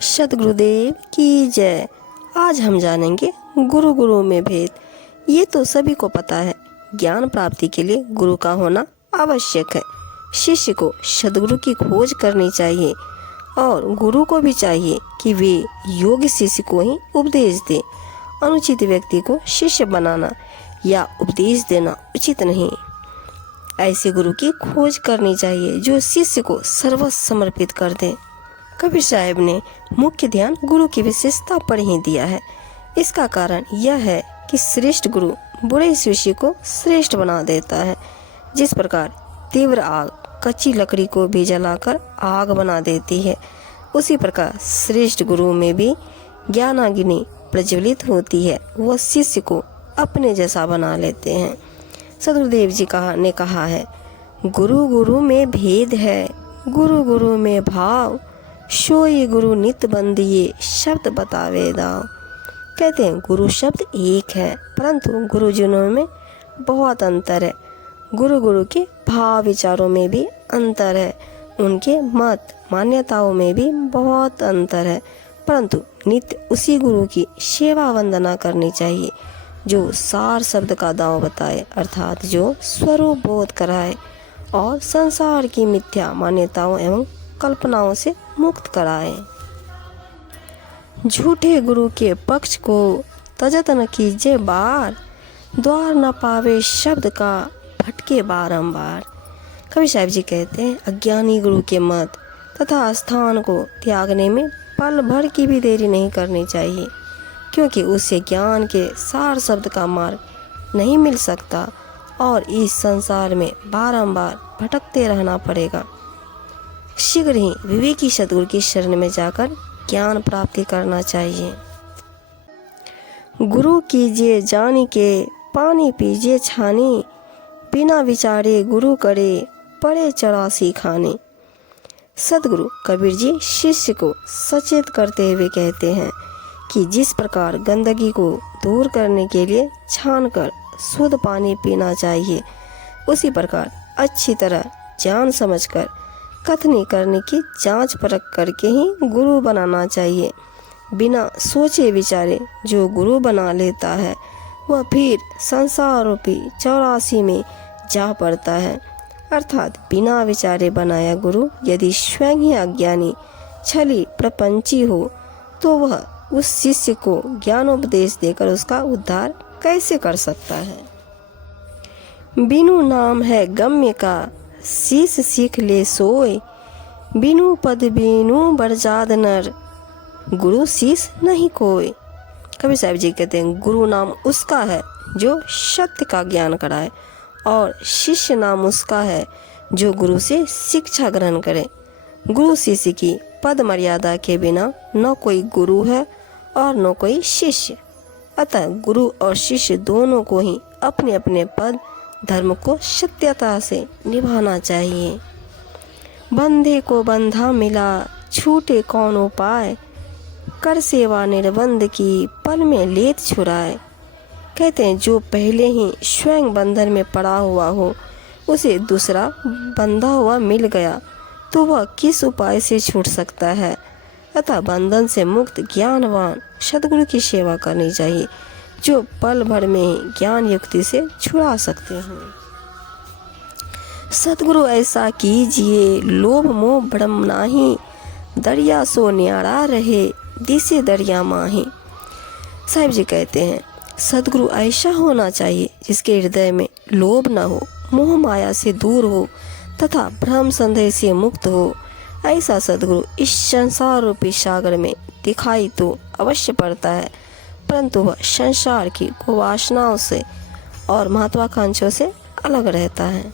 सद्गुरुदेव की जय। आज हम जानेंगे गुरु गुरु में भेद। ये तो सभी को पता है, ज्ञान प्राप्ति के लिए गुरु का होना आवश्यक है। शिष्य को सद्गुरु की खोज करनी चाहिए और गुरु को भी चाहिए कि वे योग्य शिष्य को ही उपदेश दे। अनुचित व्यक्ति को शिष्य बनाना या उपदेश देना उचित नहीं। ऐसे गुरु की खोज करनी चाहिए जो शिष्य को सर्वस्व समर्पित कर दे। कबीर साहब ने मुख्य ध्यान गुरु की विशेषता पर ही दिया है। इसका कारण यह है कि श्रेष्ठ गुरु बुरे शिष्य को श्रेष्ठ बना देता है। जिस प्रकार तीव्र आग कच्ची लकड़ी को भी जलाकर आग बना देती है, उसी प्रकार श्रेष्ठ गुरु में भी ज्ञानाग्नि प्रज्वलित होती है। वह शिष्य को अपने जैसा बना लेते हैं। सद्गुरुदेव जी ने कहा है, गुरु गुरु में भेद है, गुरु गुरु में भाव, सोई गुरु नित बंदिए शब्द बतावे दाव। कहते हैं गुरु शब्द एक है, परंतु गुरुजनों में बहुत अंतर है। गुरु गुरु के भाव विचारों में भी अंतर है, उनके मत मान्यताओं में भी बहुत अंतर है, परंतु नित्य उसी गुरु की सेवा वंदना करनी चाहिए जो सार शब्द का दाव बताए, अर्थात जो स्वरूप बोध कराए और संसार की मिथ्या मान्यताओं एवं कल्पनाओं से मुक्त कराए। झूठे गुरु के पक्ष को तजत न कीजिए बार, द्वार न पावे शब्द का भटके बारंबार। कबीर साहब जी कहते हैं, अज्ञानी गुरु के मत तथा स्थान को त्यागने में पल भर की भी देरी नहीं करनी चाहिए, क्योंकि उससे ज्ञान के सार शब्द का मार्ग नहीं मिल सकता और इस संसार में बारंबार भटकते रहना पड़ेगा। शीघ्र ही विवेकी सद्गुरु की शरण में जाकर ज्ञान प्राप्ति करना चाहिए। गुरु कीजिए जानी के पानी पीजिए छानी, बिना विचारे गुरु करे पड़े 84 खाने। सद्गुरु कबीर जी शिष्य को सचेत करते हुए कहते हैं कि जिस प्रकार गंदगी को दूर करने के लिए छानकर शुद्ध पानी पीना चाहिए, उसी प्रकार अच्छी तरह जान समझकर कथनी करने की जांच परख करके ही गुरु बनाना चाहिए। बिना सोचे विचारे जो गुरु बना लेता है, वह फिर संसार रूपी 84 में जा पड़ता है। अर्थात बिना विचारे बनाया गुरु यदि स्वयं ही अज्ञानी छली प्रपंची हो, तो वह उस शिष्य को ज्ञानोपदेश देकर उसका उद्धार कैसे कर सकता है। बिनु नाम है गम्य का शीश सीख ले सोए, बिनु पद बिनु बरजाद नर, गुरु शीश नहीं कोय। कबीर साहब जी कहते हैं, गुरु नाम उसका है जो सत्य का ज्ञान कराए और शिष्य नाम उसका है जो गुरु से शिक्षा ग्रहण करे। गुरु शिष्य की पद मर्यादा के बिना न कोई गुरु है और न कोई शिष्य। अतः गुरु और शिष्य दोनों को ही अपने अपने पद धर्म को सत्यता से निभाना चाहिए। बंधे को बंधा मिला छूटे कौन उपाय, कर सेवा निर्बंध की पल में लेत छुड़ाए। कहते हैं जो पहले ही स्वयं बंधन में पड़ा हुआ हो, उसे दूसरा बंधा हुआ मिल गया तो वह किस उपाय से छूट सकता है। अतः बंधन से मुक्त ज्ञानवान सद्गुरु की सेवा करनी चाहिए, जो पल भर में ही ज्ञान युक्ति से छुड़ा सकते हैं। सद्गुरु ऐसा कीजिए लोभ मोह भ्रम नाही, दरिया सो न्यारा रहे दिसे दरिया माही। साहिब जी कहते हैं, सद्गुरु ऐसा होना चाहिए जिसके हृदय में लोभ न हो, मोह माया से दूर हो तथा भ्रम संदेह से मुक्त हो। ऐसा सद्गुरु इस संसार रूपी सागर में दिखाई तो अवश्य पड़ता है, परंतु वह संसार की कुवासनाओं से और महत्वाकांक्षों से अलग रहता है।